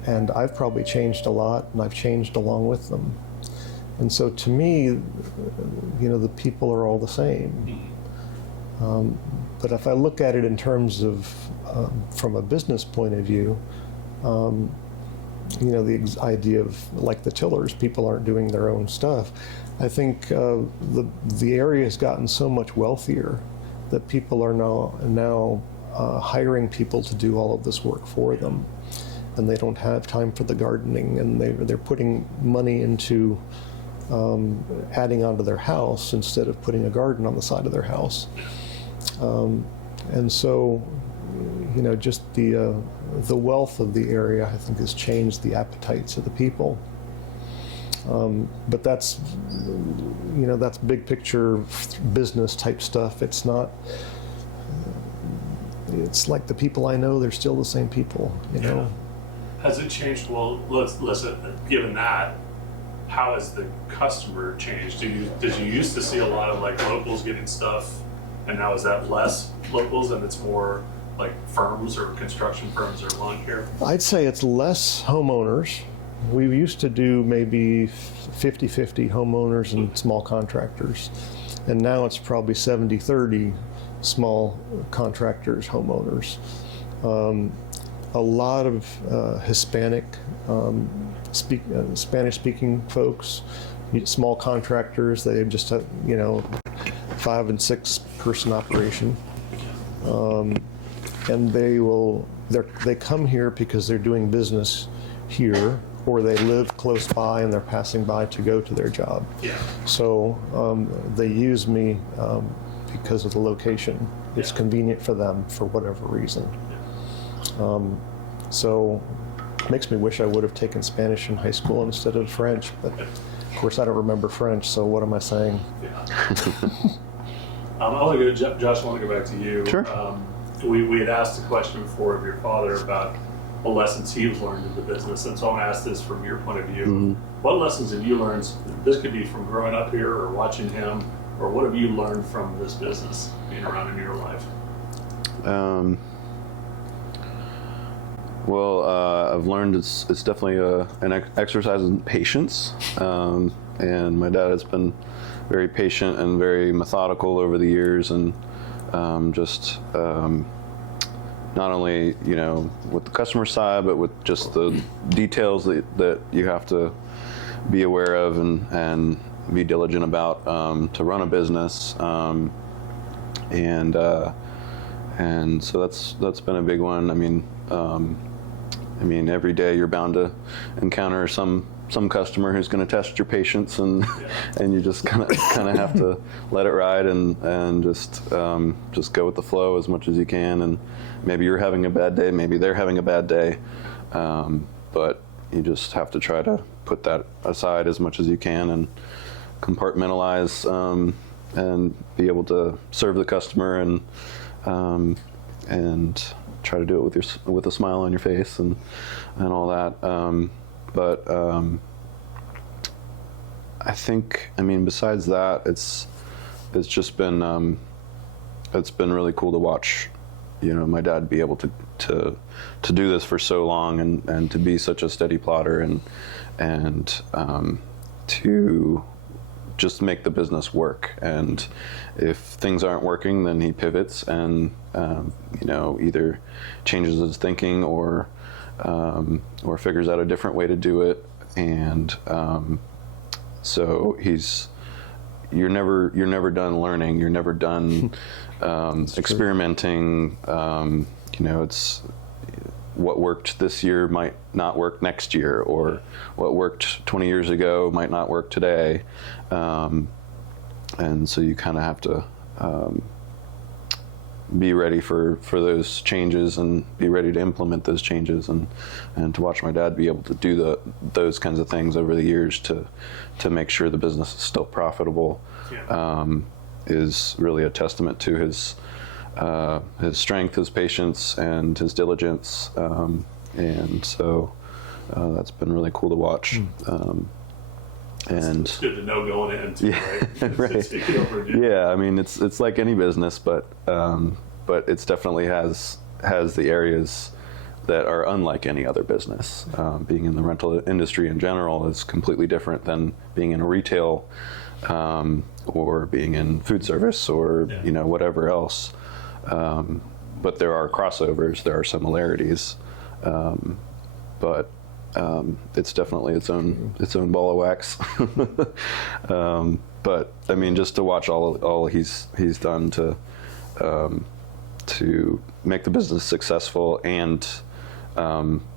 And I've probably changed a lot, and I've changed along with them. And so to me, the people are all the same. But if I look at it in terms of, from a business point of view, the idea of like the tillers, people aren't doing their own stuff. I think the area has gotten so much wealthier that people are now hiring people to do all of this work for them, and they don't have time for the gardening, and they're putting money into adding onto their house instead of putting a garden on the side of their house. And so, just the wealth of the area, I think, has changed the appetites of the people. But that's big picture business type stuff. It's not. It's like the people I know; they're still the same people. Yeah. Has it changed? Well, listen. Given that, how has the customer changed? Did you used to see a lot of like locals getting stuff, and now is that less locals and it's more like firms or construction firms or lawn care? I'd say it's less homeowners. We used to do maybe 50-50 homeowners and small contractors, and now it's probably 70-30 small contractors, homeowners. A lot of Hispanic, Spanish-speaking folks, small contractors. They just have, 5 and 6 person operation, and they come here because they're doing business here, or they live close by and they're passing by to go to their job. Yeah. So they use me because of the location. It's convenient for them for whatever reason. So it makes me wish I would have taken Spanish in high school instead of French, but of course I don't remember French, so what am I saying? Yeah. I want to go, Josh, I want to go back to you. Sure. We had asked a question before of your father about the lessons he's learned in the business, and so I want to ask this from your point of view. Mm-hmm. What lessons have you learned? This could be from growing up here or watching him, or what have you learned from this business being around in your life? Well, I've learned it's definitely an exercise in patience. and my dad has been very patient and very methodical over the years, and not only, you know, with the customer side, but with just the details that you have to be aware of and be diligent about to run a business. And so that's been a big one. I mean, every day you're bound to encounter some customer who's going to test your patience, and you just kind of have to let it ride and just go with the flow as much as you can. And maybe you're having a bad day, maybe they're having a bad day, but you just have to try to put that aside as much as you can and compartmentalize and be able to serve the customer and try to do it with a smile on your face and all that. But I think, I mean, besides that, it's just been it's been really cool to watch, you know, my dad be able to do this for so long and to be such a steady plotter and to just make the business work. And if things aren't working, then he pivots and you know, either changes his thinking or figures out a different way to do it. And so you're never done learning. You're never done experimenting. You know, it's what worked this year might not work next year, or what worked 20 years ago might not work today. And so you kind of have to be ready for those changes and be ready to implement those changes, and to watch my dad be able to do those kinds of things over the years to make sure the business is still profitable is really a testament to his strength, his patience, and his diligence, and so that's been really cool to watch. And it's good to know going in too, right? Right. Yeah, I mean, it's like any business, but it's definitely has the areas that are unlike any other business. Being in the rental industry in general is completely different than being in a retail or being in food service or you know, whatever else. But there are crossovers, there are similarities, but it's definitely its own ball of wax. But I mean, just to watch all he's done to make the business successful, and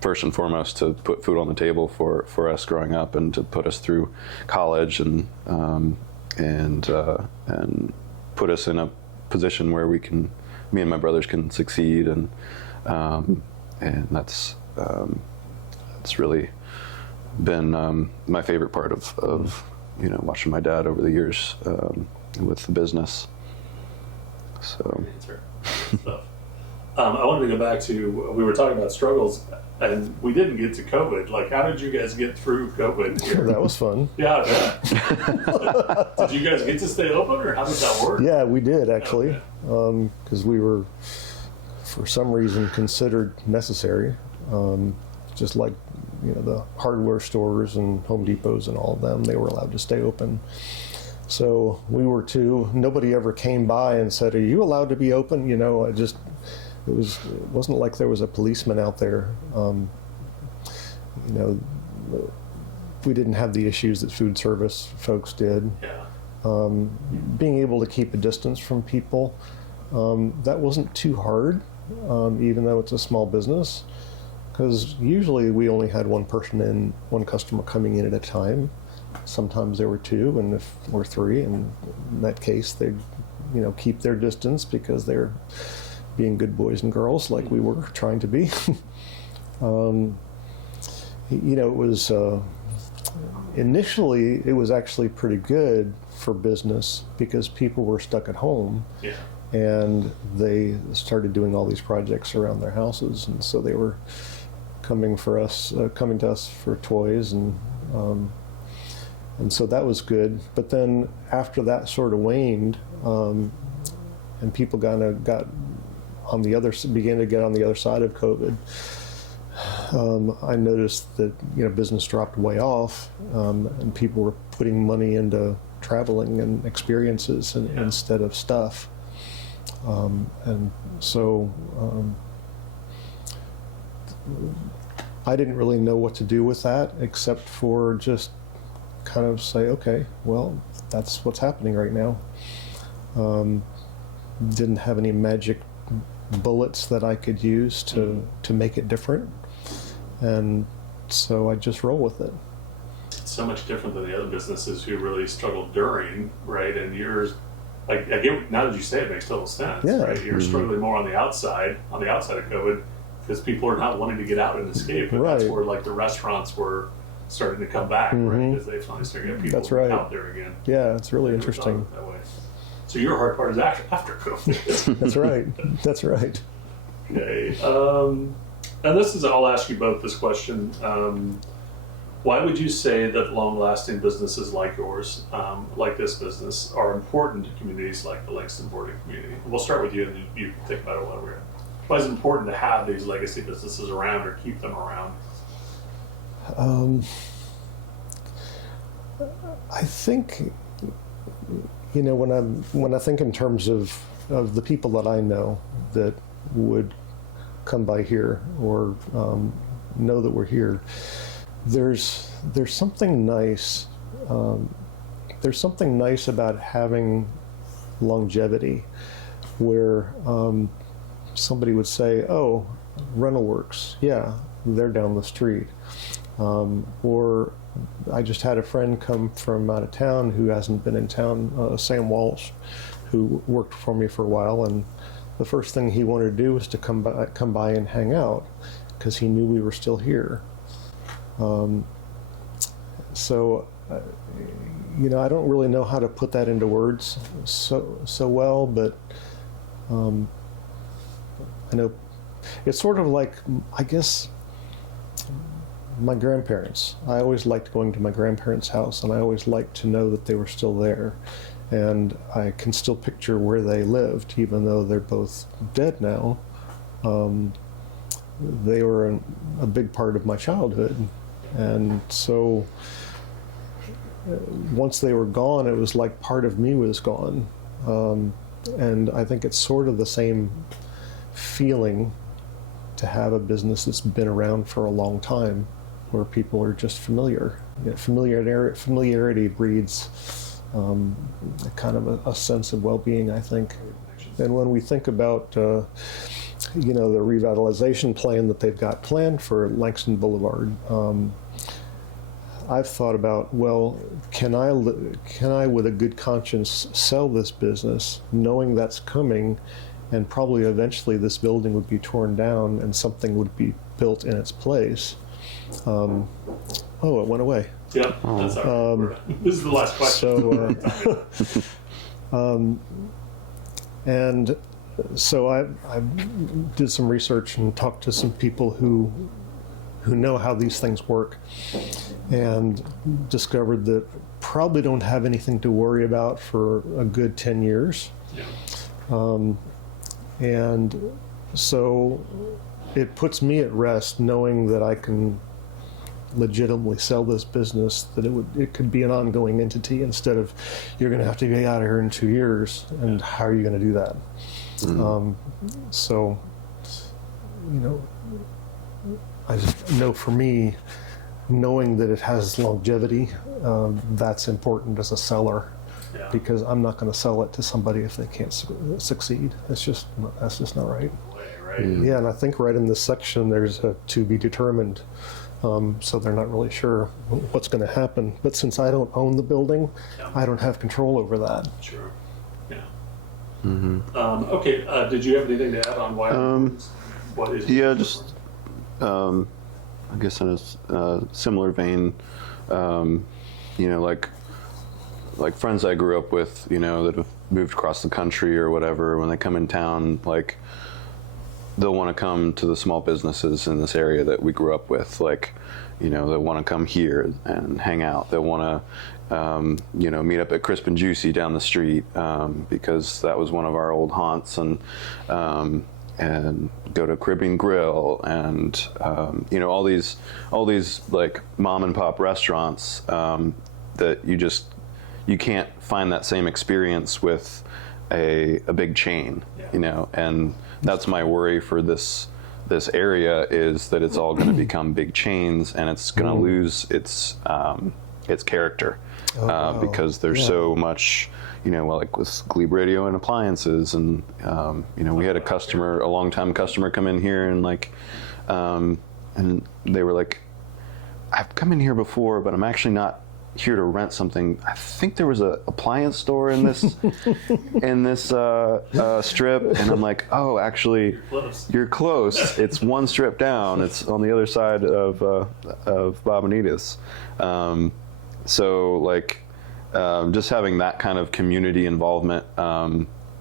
first and foremost to put food on the table for us growing up, and to put us through college and put us in a position where me and my brothers can succeed, and that's really been my favorite part of you know, watching my dad over the years with the business. So. I wanted to go back to, we were talking about struggles, and we didn't get to COVID. Like, how did you guys get through COVID here? That was fun. Yeah. Did you guys get to stay open, or how did that work? Yeah, we did actually, because we were, for some reason, considered necessary. Just like, you know, the hardware stores and Home Depots and all of them, they were allowed to stay open. So we were too. Nobody ever came by and said, "Are you allowed to be open?" You know, it wasn't like there was a policeman out there. You know, we didn't have the issues that food service folks did. Yeah. Being able to keep a distance from people, that wasn't too hard, even though it's a small business, because usually we only had one customer coming in at a time. Sometimes there were two, and if we're three, and in that case, they'd, you know, keep their distance because they're being good boys and girls like we were trying to be. You know, it was initially it was actually pretty good for business because people were stuck at home. Yeah. And they started doing all these projects around their houses, and so they were coming to us for toys, and so that was good. But then after that sort of waned, and people began to get on the other side of COVID, I noticed that business dropped way off, and people were putting money into traveling and experiences instead of stuff. And so I didn't really know what to do with that, except for just kind of say, okay, well, that's what's happening right now. Didn't have any magic bullets that I could use to make it different, and so I just roll with it. It's so much different than the other businesses who really struggled during, right? And yours, like, I get, now that you say it, makes total sense, Yeah. right? You're struggling more on the outside of COVID, because people are not wanting to get out and escape, and that's Right. where, like, the restaurants were starting to come back, right? Because they finally started getting people That's right. out there again. Yeah, it's really Never thought interesting. of it that way. So your hard part is after COVID. That's right. That's right. Okay. And this is, I'll ask you both this question. Why would you say that long-lasting businesses like yours, like this business, are important to communities like the Langston boarding community? We'll start with you, and you can think about it while we're here. Why is it important to have these legacy businesses around or keep them around? I think, when I think in terms of the people that I know that would come by here or know that we're here, there's something nice. There's something nice about having longevity, where somebody would say, "Oh, Rental Works, yeah, they're down the street," or I just had a friend come from out of town who hasn't been in town, Sam Walsh, who worked for me for a while, and the first thing he wanted to do was to come by and hang out, because he knew we were still here. So, I don't really know how to put that into words so well, but I know it's sort of like, I guess, my grandparents. I always liked going to my grandparents' house, and I always liked to know that they were still there. And I can still picture where they lived, even though they're both dead now. They were a big part of my childhood. And so once they were gone, it was like part of me was gone. And I think it's sort of the same feeling to have a business that's been around for a long time, where people are just familiar. Familiarity breeds kind of a sense of well-being, I think. And when we think about the revitalization plan that they've got planned for Langston Boulevard, I've thought about, well, can I with a good conscience sell this business, knowing that's coming, and probably eventually this building would be torn down and something would be built in its place. Oh, it went away. Yeah, that's all right. This is the last question. And so I did some research and talked to some people who know how these things work, and discovered that probably don't have anything to worry about for a good 10 years. Yeah. And so it puts me at rest knowing that I can legitimately sell this business, that it could be an ongoing entity instead of, you're going to have to be out of here in 2 years, and how are you going to do that? So, I just know, for me, knowing that it has longevity, that's important as a seller. Yeah. Because I'm not going to sell it to somebody if they can't succeed. That's just not right. Right. Yeah, and I think right in this section there's a to be determined. So they're not really sure what's going to happen. But since I don't own the building, Yeah. I don't have control over that. Sure. Yeah. Okay. Did you have anything to add on why? What is? Yeah, just I guess in a similar vein, like friends I grew up with, that have moved across the country or whatever, when they come in town, like, they'll want to come to the small businesses in this area that we grew up with. Like, they want to come here and hang out. They want to, meet up at Crisp and Juicy down the street, because that was one of our old haunts. And, and go to Caribbean Grill and you know, all these like mom and pop restaurants that you can't find that same experience with a big chain, you know, and that's my worry for this area, is that it's all going to become big chains and it's going to lose its character because there's so much, you know, like with Glebe Radio and appliances, and you know, we had a long-time customer come in here and like, and they were like, I've come in here before, but I'm actually not here to rent something. I think there was a appliance store in this strip, and I'm like, oh, actually, you're close. It's one strip down. It's on the other side of Bob and Edith's. So like, just having that kind of community involvement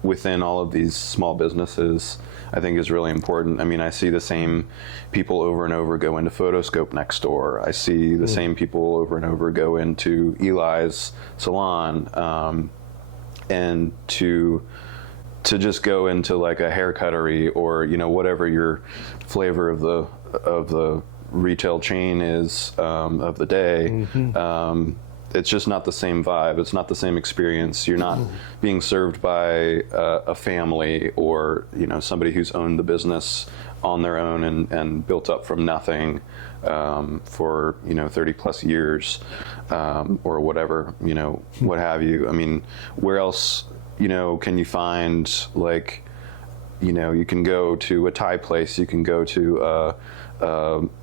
within all of these small businesses, I think, is really important. I mean, I see the same people over and over go into Photoscope next door. I see the same people over and over go into Eli's salon, and to just go into like a hair cuttery, or, you know, whatever your flavor of the retail chain is of the day. It's just not the same vibe. It's not the same experience. You're not being served by a family, or, you know, somebody who's owned the business on their own and built up from nothing for, you know, 30 plus years, or whatever, you know, what have you. I mean, where else, you know, can you find, like, you know, you can go to a Thai place, you can go to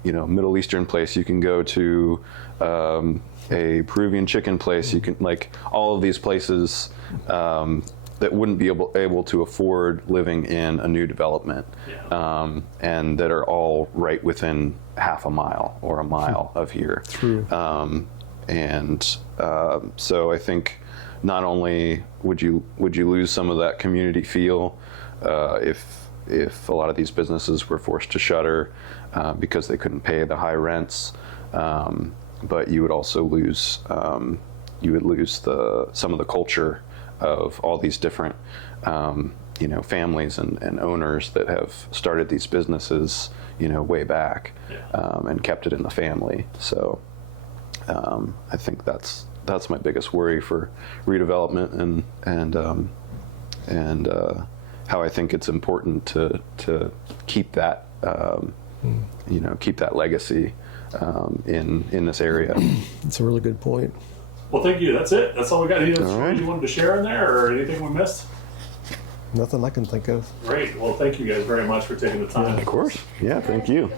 you know, Middle Eastern place, you can go to a Peruvian chicken place, you can, like, all of these places that wouldn't be able to afford living in a new development, and that are all right within half a mile or a mile of here. True. So I think not only would you lose some of that community feel if a lot of these businesses were forced to shutter because they couldn't pay the high rents, but you would also lose some of the culture of all these different you know, families and owners that have started these businesses, you know, way back, and kept it in the family. So I think that's my biggest worry for redevelopment, and how I think it's important to keep that you know, keep that legacy in this area. That's a really good point. Well, thank you. That's it. That's all we got. Anything else you wanted to share in there, or anything we missed? Nothing I can think of. Great. Well, thank you guys very much for taking the time. Of course. Yeah, thank you.